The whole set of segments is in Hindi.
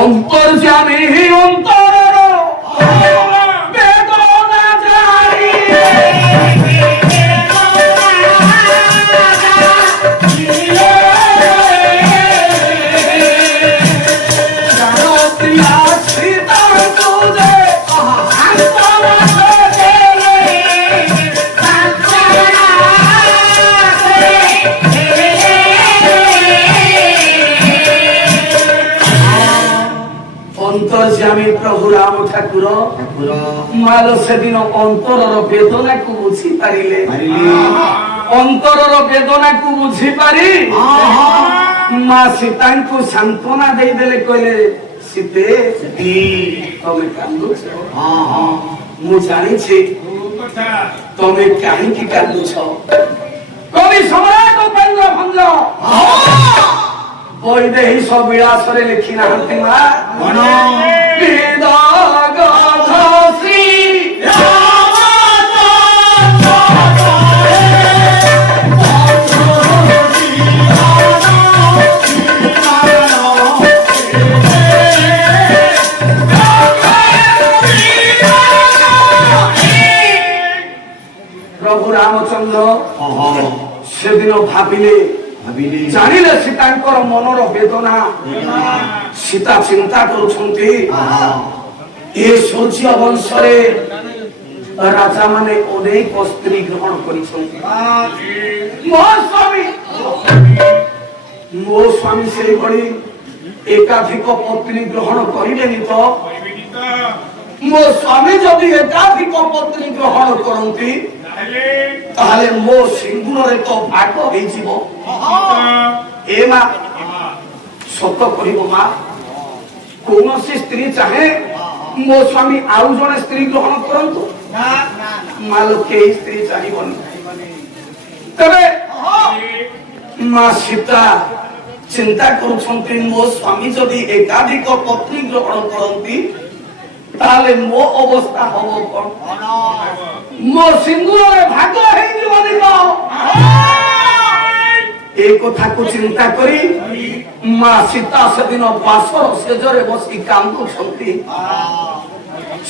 অন্তর্যামী অন্তরের বেদনা জানি অন্তর্যামী প্রভু রাম ঠাকুর মাল সেদিন অন্তরর বেদনাକୁ বুঝি পারিলে অন্তরর বেদনাକୁ বুঝি পারি মা সীতাଙ୍କୁ সান্ত্বনা ଦେଇଦେଲେ କହିଲେ ସୀତେ ତମେ କାନ୍ଦୁଛ ମୁଁ ଜାଣିଛି ତମେ କାହିଁକି କାନ୍ଦୁଛ କବି ସମ୍ରାଟ ଉପେନ୍ଦ୍ର ଭଞ୍ଜ বৈদেহী সবিলাসরে লিখি নাহান্তি মা শ্রী প্রভু রামচন্দ্র সেদিন ভাবিলে জানিলে সীতাঙ্কর মনর বেদনা সীতা চিন্তা করুছন্তি এ সূর্য বংশরে রাজা মানে অনেক স্ত্রী গ্রহণ করিছন্তি ମୋ ସ୍ୱାମୀ ସେଇଭଳି ଏକାଧିକ ପତ୍ନୀ ଗ୍ରହଣ କରିବେନି ତ ମୋ ସ୍ୱାମୀ ଯଦି ଏକାଧିକ ପତ୍ନୀ ଗ୍ରହଣ କରନ୍ତି তাহলে ମୋ ସିଂଗୁଣରେ ତ ଭାଗ ହେଇଯିବ ଏ ମା ସତ କହିବ ମା କୌଣସି ସ୍ତ୍ରୀ ଚାହେଁ ମୋ ସ୍ୱାମୀ ଆଉ ଜଣେ ସ୍ତ୍ରୀ ଗ୍ରହଣ କରନ୍ତୁ ମା କେହି ସ୍ତ୍ରୀ ଚାହିଁବନି ତେବେ ମା ସୀତା ଚିନ୍ତା କରୁଛନ୍ତି ମୋ ସ୍ୱାମୀ ଯଦି ଏକାଧିକ ପତ୍ନୀ ଗ୍ରହଣ କରନ୍ତି তাহলে ମୋ ଅବସ୍ଥା ହବ କଣ ମୋ ସିଂଗୁରରେ ଭାଗ ହେଇଯିବନି ତ ଏ କଥାକୁ ଚିନ୍ତା କରି ମା ସୀତା ସେଦିନ ବାସର ସେଜରେ ବସି କାନ୍ଦୁଛନ୍ତି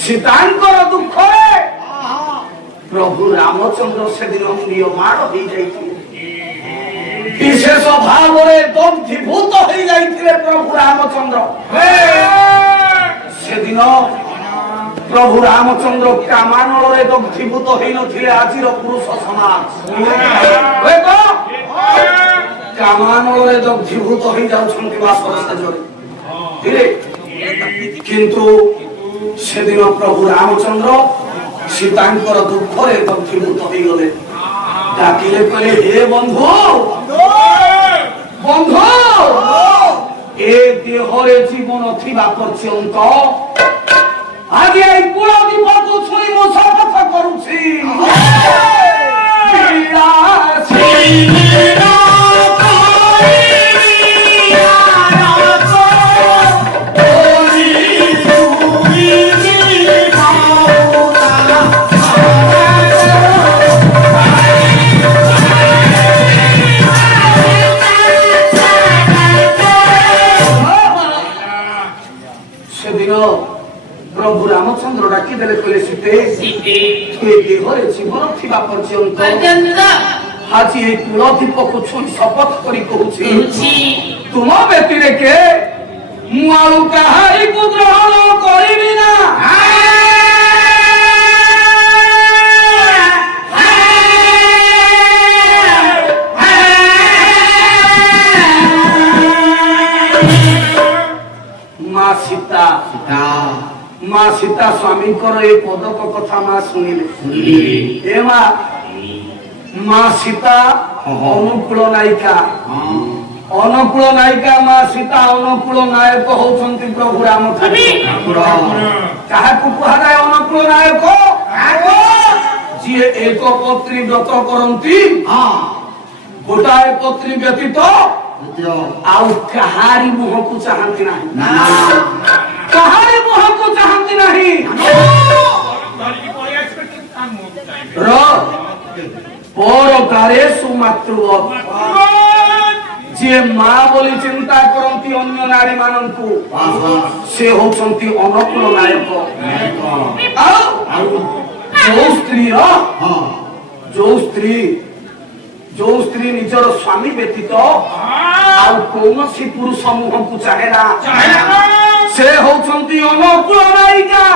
ସୀତାଙ୍କର ଦୁଃଖରେ ପ୍ରଭୁ ରାମଚନ୍ଦ୍ର ସେଦିନ ନିୟମାଣ ହେଇଯାଇଥିଲେ ବିଶେଷ ଭାବରେ ଦଗ୍ଧୀଭୂତ ହେଇଯାଇଥିଲେ ପ୍ରଭୁ ରାମଚନ୍ଦ୍ର ସେଦିନ প্রভু রামচন্দ্র কামানଳରେ দগ্ধীভূত হইনଥିଲେ আজির পুরুষ সমাজ কামানଳରେ দগ্ধীভূত হই যাଉଛନ୍ତି বাসর সেজরে কিন্তু সেদিন প্রভু রামচন্দ্র সীতাঙ্কর দুঃখরে দগ্ধীভূত হইগলে ডাকিলে কলে হে বন্ধু বন্ধু এ দেহরে জীবন থিবা পর্যন্ত আগে এই পুরো বিপদু ছুঁই মো শপথ করুছি সেদিন প্রভু রামচন্দ্র ডাকি দেলে কইলে সীতে তুই দেহরে জীবন থিবা পর্যন্ত আজি এই কুলদীপক ছুঁই শপথ করি কହୁছি তুম ব্যতিরেকে মু আর কাহারিকু গ্রহণ করিবি না মা সীতা মা সীতা স্বামীଙ୍କର এই পদক কথা মা শুনিলে এ মা মা সীতা অনুকূল নায়িকা মা সীতা অনুকূল নায়ক হଉଛନ୍ତି প্রভু রাম ঠাকুর কাহাକୁ କୁହାଯାଏ ଅନୁକୂଳ ନାୟକ ଯିଏ ଏକ ପତ୍ନୀ ବ୍ରତ କରନ୍ତି ଗୋଟାଏ ପତ୍ନୀ ବ୍ୟତୀତ ଆଉ କାହାରି ମୁହଁକୁ ଚାହାନ୍ତି ନାହିଁ କାହାରି ମୁହଁକୁ ଚାହାନ୍ତି ନାହିଁ ପର ତାରେ ସୁମାତୃ जे माँ बोली चिंता करती अन्य नारी मानू से होती अनुकूल नायक जो स्त्री निजर स्वामी व्यतीत कौन पुरुष मुह को चाहे ना से होती अनुकूल नायिका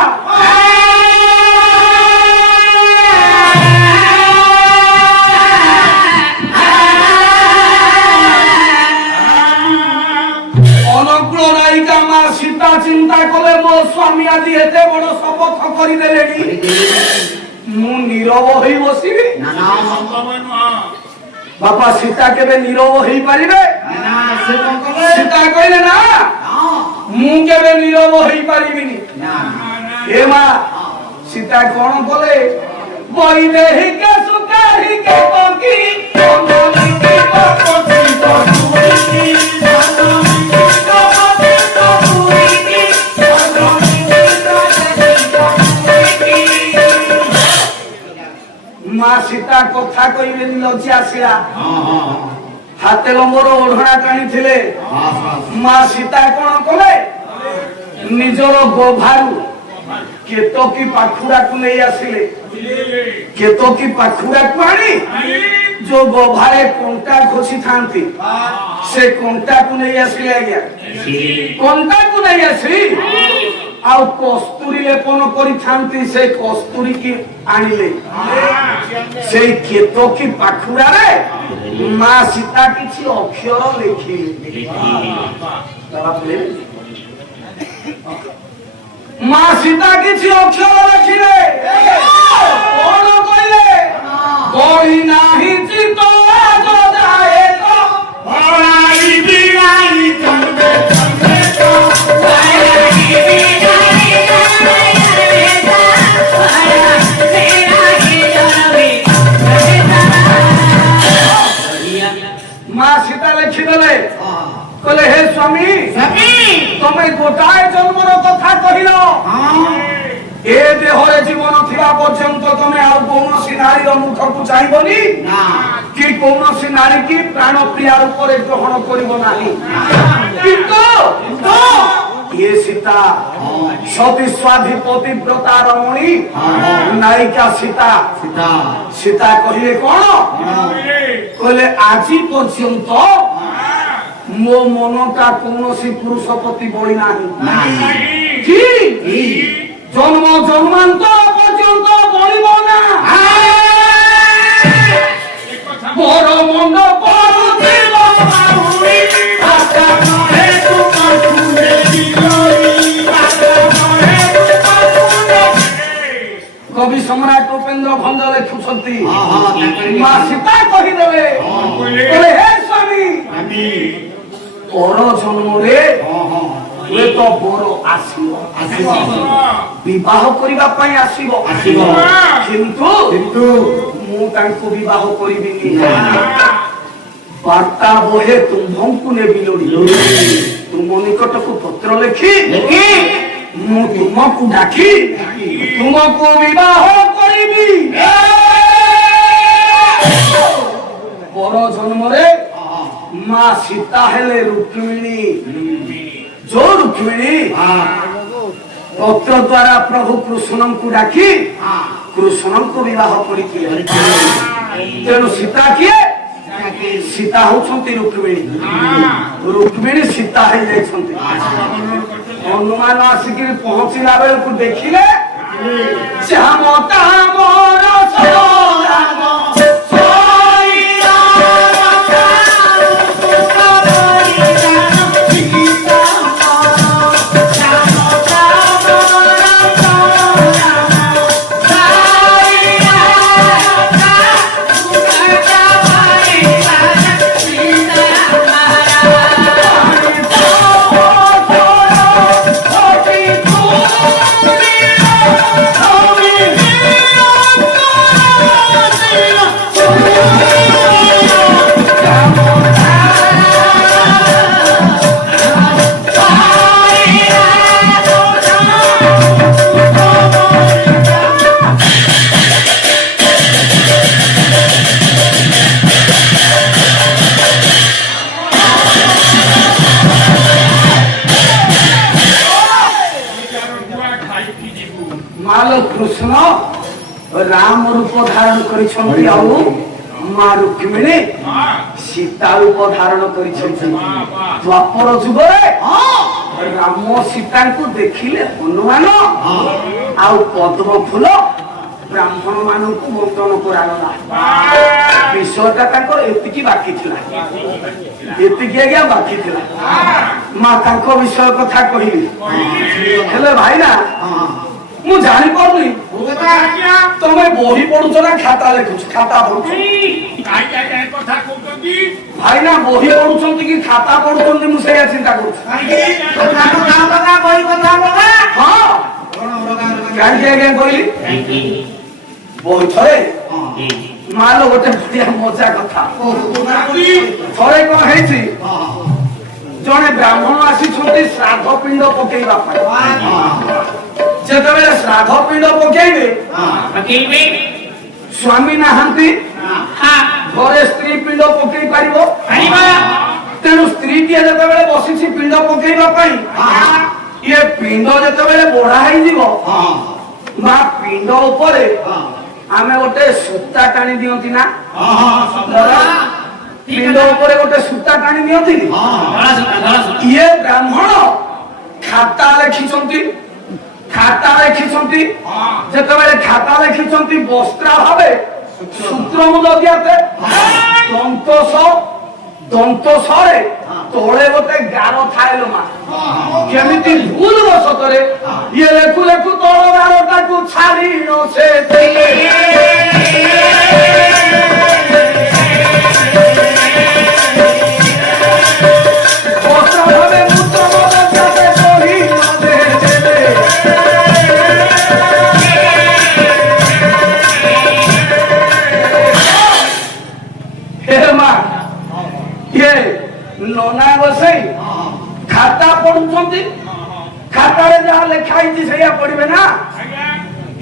सीता चिंता कले मो स्वामी आदि एते बड़ शपथ करदेले मु नीरव होई बसिबी बापा सीता केबे नीरव होई परिबे सीता कहले ना मु केबे नीरव होई परिबिनी हे मां सीता कोन बोले बोई देहि के सुकारी के पकी कोनली के पकी तो सुई माँ सीता कथा कहले लज्जी आसिला हाथे लंबर ओढ़ना टाणी थिले माँ सीता कौन कले निजर गोभारू केतकी पाखुड़ा को नहीं आसिले केतकी पाखुड़ा को आनी जो गोभारे कंटा घोषी थांती से कंटा को नहीं आसिले आज्ञा कंटा को नहीं आसी आउ कस्तूरी लेपन करी थांती से कस्तूरी की आनिले से केतकी पाखुड़ा रे माँ सीता किछि अक्षर लिखी माँ सीता किछि अक्षर लिखिले कोन कहले कोई नाही चित जाए तो भलाई बिलाई चंदे चंदे तो माँ सीता लिखिदेले कहले हे स्वामी तमे गोटाए जन्मर कथा कहिल ए देहरे जीवन थिबा पर्यंत तमे आ कौनसी नारी मुख को चाहबनी कि कौनसी नारी की प्राण प्रिया ऊपर ग्रहण करिबो नाही किंतु ये सीता सती स्वाधिपति व्रता रमणी नायिका सीता सीता कहले कौन कहले आजी पर्यंत मो मनटा कौनसी पुरुष प्रति बड़ी नाही जन्म जन्मांतर पर्यंत बड़िब ना मोर मुंड पड़ुथिब बाहुरी आशा नहे तू काटुने दिलई आशा नहे तू काटुने कवि सम्राट उपेंद्र भंज लिखुछंती मां सीता कहिदेले कहले हे स्वामी पर जन्म रे हुए तो बर आसीबो विवाह करिबा पई आसीबो किंतु मु तांको विवाह करिबिनी वार्ता बोहे तुमको ने बिलोड़ी तुम निकट को पत्र लिखि मु तुमको डाकी तुमको विवाह करिबी पर जन्म रे मां सीता हेले रुक्मिणी जो रुक्मिणी पत्र द्वारा प्रभु कृष्ण को डाकी कृष्ण को विवाह करिथिले तेणु सीता किए सीता होछंती रुक्मिणी रुक्मिणी सीता हे जायछंती हनुमान आसिक पहुंचला बेल को देखिले श्यामता मोर सोराम ଆମର କୃଷ୍ଣ ରାମ ରୂପ ଧାରଣ କରିଛନ୍ତି ଆଉ ମା ରୁକ୍ମିଣୀ ସୀତା ରୂପ ଧାରଣ କରିଛନ୍ତି। ଦ୍ୱାପର ଯୁଗରେ ରାମ ସୀତାଙ୍କୁ ଦେଖିଲେ ହନୁମାନ ଆଉ ପଦ୍ମ ଫୁଲ ବ୍ରାହ୍ମଣ ମାନଙ୍କୁ ବଣ୍ଟନ କରାଗଲା। ବିଷୟଟା ତାଙ୍କର ଏତିକି ବାକି ଥିଲା, ଏତିକି ଆଜ୍ଞା ବାକି ଥିଲା। ମା ତାଙ୍କ ବିଷୟ କଥା କହିଲି, ହେଲେ ଭାଇନା ମୁଁ ଜାଣିପାରୁନି ତମେ ବହି ପଢୁଛ ନା ଖାତା ଲେଖୁଛ? ଖାତା ପଢୁଛ ଭାଇନା, ବହି ପଢୁଛନ୍ତି କି ଖାତା ପଢୁଛନ୍ତି ମୁଁ ସେଇଆ ଚିନ୍ତା କରୁଛି। ହଁ କାହିଁକି ଆଜ୍ଞା କହିଲି, ବହି ଥରେ ମାଲ ଗୋଟେ ବଢିଆ ମଜା କଥା। ଥରେ କଣ ହେଇଛି, ଜଣେ ବ୍ରାହ୍ମଣ ଆସିଛନ୍ତି ଶ୍ରାଦ୍ଧ ପିଣ୍ଡ ପକେଇବା ପାଇଁ। ଯେତେବେଳେ ଶ୍ରାଦ୍ଧ ପିଣ୍ଡ ପକେଇବେ, ସ୍ୱାମୀ ନାହାନ୍ତି, ଘରେ ସ୍ତ୍ରୀ ପିଣ୍ଡ ପକେଇ ପାରିବ। ତେଣୁ ସ୍ତ୍ରୀଟିଏ ଯେତେବେଳେ ବସିଛି ପିଣ୍ଡ ପକେଇବା ପାଇଁ, ଇଏ ପିଣ୍ଡ ଯେତେବେଳେ ବଢା ହେଇଯିବ, ମା ପିଣ୍ଡ ଉପରେ ଆମେ ଗୋଟେ ସୂତା ଟାଣି ଦିଅନ୍ତି ନା, ପିଣ୍ଡ ଉପରେ ଗୋଟେ ସୂତା ଟାଣି ଦିଅନ୍ତି। ଇଏ ବ୍ରାହ୍ମଣ ଖାତା ଲେଖିଛନ୍ତି, ଖାତା ଲେଖିଛନ୍ତି। ଯେତେବେଳେ ଖାତା ଲେଖିଛନ୍ତି ବସ୍ତ୍ରା ଭାବେ ସୂତ୍ରମୂଳ ଦିଆତେ ଦନ୍ତସରେ ତଳେ ଗୋଟେ ଗାର ଥାଏ ଲୋ ମା। କେମିତି ଭୁଲ ବଶତରେ ଇଏ ଲେଖୁ ଲେଖୁ ତଳ ଗାରଟାକୁ ଛାଡ଼ି ନ ସେ ନନା ବସେଇ ଖାତା ପଢୁଛନ୍ତି। ଖାତାରେ ଯାହା ଲେଖା ହେଇଛି ସେଇଆ ପଢିବେ ନା।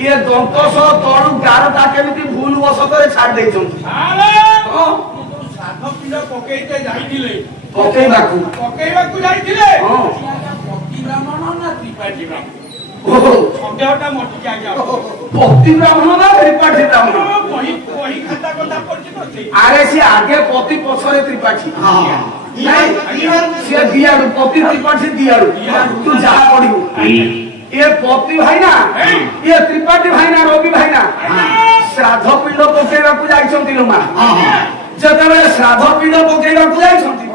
ଇଏ ଦନ୍ତ ସହ ତଳୁ ଗାରଟା କେମିତି ଭୁଲ ବଶତରେ ଛାଡି ଦେଇଛନ୍ତି। ପକେଇବାକୁ ଯାଇଥିଲେ ପତି ବ୍ରାହ୍ମଣ ନା ତ୍ରିପାଠୀ ବ୍ରାହ୍ମଣ? ଆରେ ସିଏ ଆଗେ ପତି ପଛରେ ତ୍ରିପାଠୀ। ସିଏ ଦିଆଡୁ ପତି ତ୍ରିପାଠୀ ଦିଆଡୁ, ତୁ ଯାହା ପଢିବୁ। ଇଏ ପତି ଭାଇନା, ଇଏ ତ୍ରିପାଠୀ ଭାଇନା, ରବି ଭାଇନା ଶ୍ରାଦ୍ଧ ପିଣ୍ଡ ପକେଇବାକୁ ଯାଇଛନ୍ତି ଲୋ ମା। ଯେତେବେଳେ ଶ୍ରାଦ୍ଧ ପିଣ୍ଡ ପକେଇବାକୁ ଯାଇଛନ୍ତି,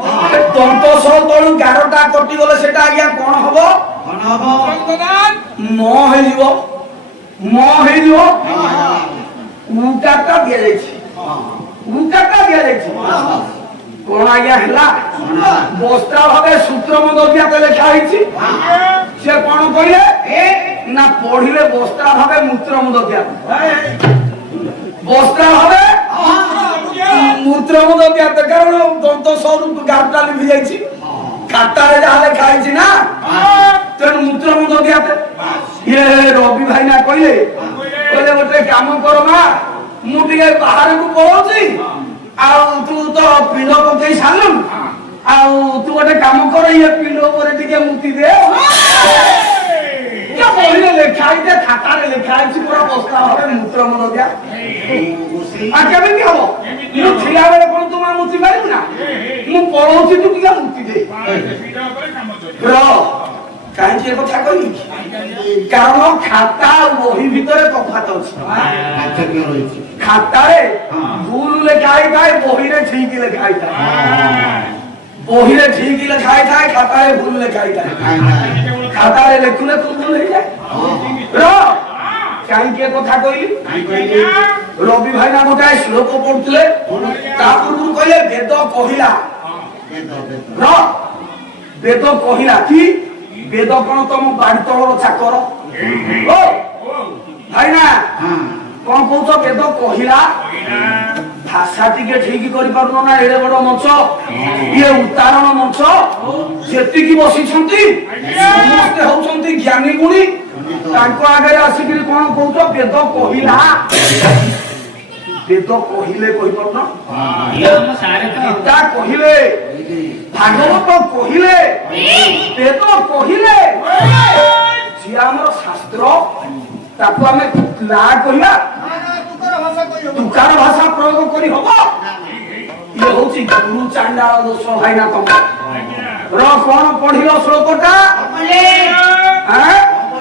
ଦନ୍ତ ସହ ତଳୁ ଗାରଟା କଟିଗଲେ ସେଟା ଆଜ୍ଞା କଣ ହବ? ମ ହେଇଯିବ, ମ ହେଇଯିବ। ଉଟାଟା ଦିଆଯାଇଛି, ଉଟାଟା ଦିଆଯାଇଛି। କଣ ଆଜ୍ଞା ହେଲା? ବସ୍ତ୍ରା ଭାବେ ସୂତ୍ରମୂଳ ଦିଆତେ ଲେଖା ହେଇଛି। ସେ କଣ କହିଲେ ନା ପଢିଲେ ବସ୍ତ୍ରା ଭାବେ ମୂତ୍ରମୂଳ ଦିଆ, ବସ୍ତ୍ରା ଭାବେ ମୂତ୍ରମୂଳ ଦିଆତେ। କାରଣ ଦନ୍ତ ସରୁ ଗାରଟା ଲିଭି ଯାଇଛି, ଖାତାରେ ଯାହା ଲେଖା ହେଇଛି ନା, ତେଣୁ ମୂତ୍ରମୂଳ ଦିଆତେ। ଇଏ ରବି ଭାଇନା କହିଲେ ଗୋଟେ କାମ କର ମା, ମୁଁ ଟିକେ ବାହାରକୁ ପଳଉଛି, ଆଉ ତୁ ତ ପିଣ୍ଡ ପକେଇ ସାରିଲୁ, ଆଉ ତୁ ଗୋଟେ କାମ କର, ଇଏ ପିଣ୍ଡ ଉପରେ ଟିକେ ମୁତି ଦେ। ବହିରେ ଲେଖା ହେଇଛି, ଖାତାରେ ଲେଖା ହେଇଛି ପୁରା ବସ୍ତା ଭାବେ ମୂତ୍ରମୂଳ ଦିଆ। କେମିତି ହବ? ମୁଁ ଥିଲା ବେଳେ କଣ ତୁ ମା ମୁତି ପାରିବୁ ନା? ମୁଁ ପଳଉଛି, ତୁ ଟିକେ ମୁତି ଦେ। କାହିଁକି ଏ କଥା କହିଲି? କାରଣ ଖାତା ଆଉ ବହି ଭିତରେ ତଫାତ ଅଛି। ଖାତାରେ ଭୁଲ ଲେଖା ହେଇଥାଏ, ବହିରେ ଠିକ ଲେଖା ହେଇଥାଏ। ବହିରେ ଠିକ ଲେଖା ହେଇଥାଏ, ଖାତାରେ ଭୁଲ ଲେଖା ହେଇଥାଏ। ଖାତାରେ ଲେଖୁ ଲେଖୁ ଭୁଲ ହେଇଯାଏ। କାହିଁକି ଏ କଥା କହିଲି? ରବି ଭାଇନା ଗୋଟାଏ ଶ୍ଲୋକ ପଢୁଥିଲେ, ତା ପୂର୍ବରୁ କହିଲେ ବେଦ କହିଲା, ବେଦ କହିଲା କି ବେଦ କଣ ତମ ବାଡି ତଳର ଚାକର? ଭାଇନା କଣ କହୁଛ? ବେଦ କହିଲା। ଭାଷା ଟିକେ ଠିକ କରିପାରୁନ ନା? ଏଡେ ବଡ ମଞ୍ଚ, ଇଏ ଉତ୍ତାରଣ ମଞ୍ଚ, ଯେତିକି ବସିଛନ୍ତି ସମସ୍ତେ ହଉଛନ୍ତି ଜ୍ଞାନୀ ଗୁଣୀ। ତାଙ୍କ ଆଗରେ ଆସିକିରି କଣ କହୁଛ? ବେଦ କହିଲା। ବେଦ କହିଲେ କହିପାରୁନ? ଗୀତା କହିଲେ, ଭାଗବତ କହିଲେ, ବେଦ କହିଲେ, ସିଏ ଆମର ଶାସ୍ତ୍ର। ତାକୁ ଆମେ ଲା କହିବା ତୁକାର ଭାଷା ପ୍ରୟୋଗ କରି ହବ ଇଏ ହଉଛି ଗୁରୁ ଚାଣ୍ଡାଳ ଦୋଷ ଭାଇନା ତମ ର କଣ ପଢିଲ ଶ୍ଲୋକଟା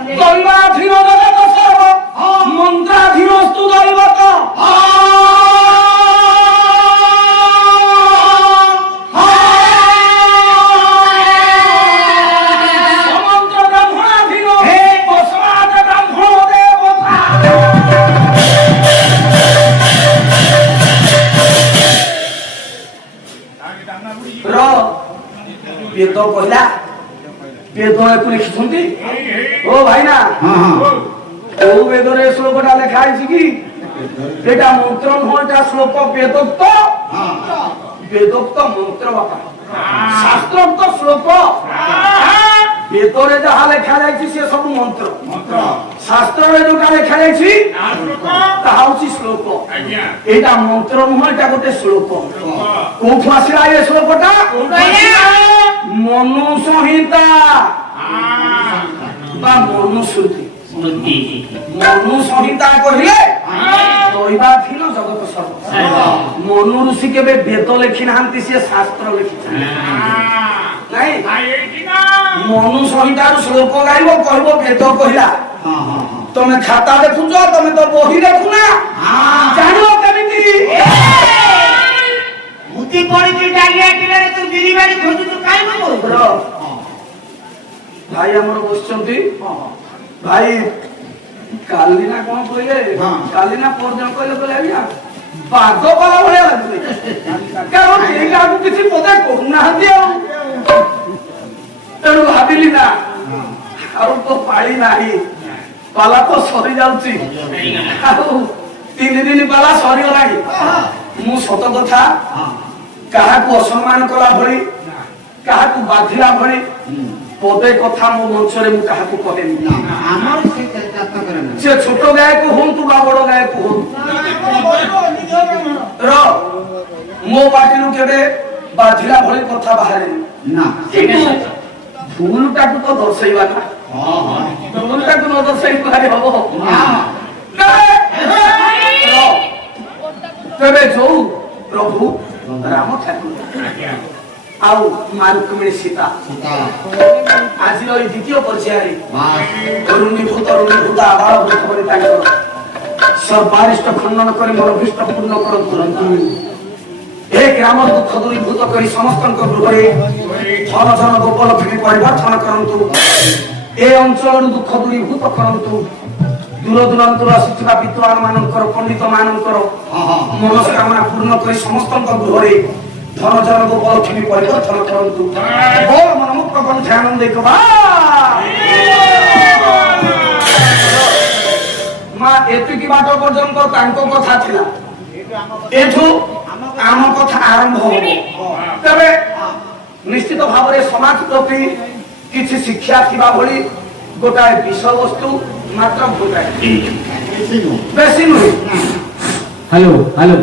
ଦୈବାଧୀନ ଜଗତ ସର୍ବ ମନ୍ତ୍ରାଧୀନସ୍ତୁ ଦୈବତ ସମନ୍ତ୍ର ବ୍ରାହ୍ମଣାଧୀନ ବସବାଦ ବ୍ରାହ୍ମଣ ଦେବତା ର ବେଦ କହିଲା ବେଦ ଏକୁ ଲେଖିଛନ୍ତି ଓ ଭାଇନା କୋଉ ବେଦରେ ଶ୍ଲୋକଟା ଲେଖା ହେଇଛି କି ସେଟା ମନ୍ତ୍ର ନୁହଁ ଏଟା ଶ୍ଲୋକ ବେଦୋକ୍ତ ବେଦୋକ୍ତ ମନ୍ତ୍ର ବାପା ଶାସ୍ତ୍ରୋକ୍ତ ଶ୍ଲୋକ ବେଦରେ ଯାହା ଲେଖା ଯାଇଛି ସେ ସବୁ ମନ୍ତ୍ର ଶାସ୍ତ୍ରରେ ଯୋଉଟା ଲେଖା ଯାଇଛି ତାହା ହଉଛି ଶ୍ଲୋକ ଏଇଟା ମନ୍ତ୍ର ନୁହଁ ଏଟା ଗୋଟେ ଶ୍ଲୋକ କୋଉଠୁ ଆସିଲା ଏ ଶ୍ଲୋକଟା ମନୁ ସଂହିତା বা মনুশ্রুতি মনু সংহিতা কহিলে দৈবাধীন জগত সর্ব মনু ঋষি কেবে বেদ লেখি নাহান্তি সে শাস্ত্র লেখিছেন নাই মনু সংহিতার শ্লোক গাইব কহিব বেদ কহিলা তুমি খাতা দেখুছ তুমি তো বহি দেখু না জানো কেমিতি মুতি পড়িছি ডালিয়া কিনারে তো বিরিবাড়ি খোঁজু তো কাই বলবো ভাই আমার বসছেন ভাই কালি না কোন কইলে কালি না পরজন কইলে বলে আজ্ঞা বাঘ পালা ভলিয়া লাগবে কারণ এই কাকু কিছু পদে করুনা হাতি তেଣୁ ଭାବିଲି ନା ଆଉ ତ ପାଳି ନାହିଁ ପାଲା ତ ସରି ଯାଉଛି ଆଉ 3 ଦିନ ପାଲା ସରିଗଲାଣି ମୁଁ ସତ କଥା କାହାକୁ ଅସମ୍ମାନ କଲା ଭଳି କାହାକୁ ବାଧିଲା ଭଳି পদে কথা মো মঞ্চরে মু কাহাকু কহেনি আমার সে ছোট গায়ক হন্তু বা বড় গায়ক হন্তু র মো পাটিরু কেবে বাধিলা ভଳି কথা বাহারে না কিন্তু ভুলটাକୁ তো দর্শাইবা না ভুলটাକୁ ন দর্শাই পারে হবো না তবে যৌ প্রভু রাম ঠাকুর ଆଉ ମା ରୁକ୍ମିଣୀ ସୀତା ଆଜିର ଏଇ ଦ୍ୱିତୀୟ ପର୍ଯ୍ୟାୟରେ ଋଣୀଭୂତ ଆବାଳ ଭୂତ କରି ତାଙ୍କର ସର୍ବାରିଷ୍ଟ ଖଣ୍ଡନ କରି ମୋର ଅଭିଷ୍ଟ ପୂର୍ଣ୍ଣ କରନ୍ତୁ ଏ ଗ୍ରାମ ଦୁଃଖ ଦୂରୀଭୂତ କରି ସମସ୍ତଙ୍କ ଗୃହରେ ଧନ ଧନ ଗୋପଲକ୍ଷ୍ମୀ ପରିବର୍ତ୍ତନ କରନ୍ତୁ ଏ ଅଞ୍ଚଳରୁ ଦୁଃଖ ଦୂରୀଭୂତ କରନ୍ତୁ ଦୂର ଦୂରାନ୍ତରୁ ଆସିଥିବା ବିଦ୍ୱାନ ମାନଙ୍କର ପଣ୍ଡିତ ମାନଙ୍କର ମନସ୍କାମନା ପୂର୍ଣ୍ଣ କରି ସମସ୍ତଙ୍କ ଗୃହରେ ধন জন গোপলক্ষ্মী পরিবর্তন করন্তু ওর মনমুক্ত কণ্ঠে আনন্দে কবা মা এতিকি বাট পর্যন্ত তাঙ্ক কথা ছিল এঠু আম কথা আরম্ভ হব তবে নিশ্চিত ভাবে সমাজ প্রতি কিছু শিক্ষা থিবা ভଳି গোটাଏ বিষয়বস্তু মাত্র গোটাଏ বেশি নয় হ্যালো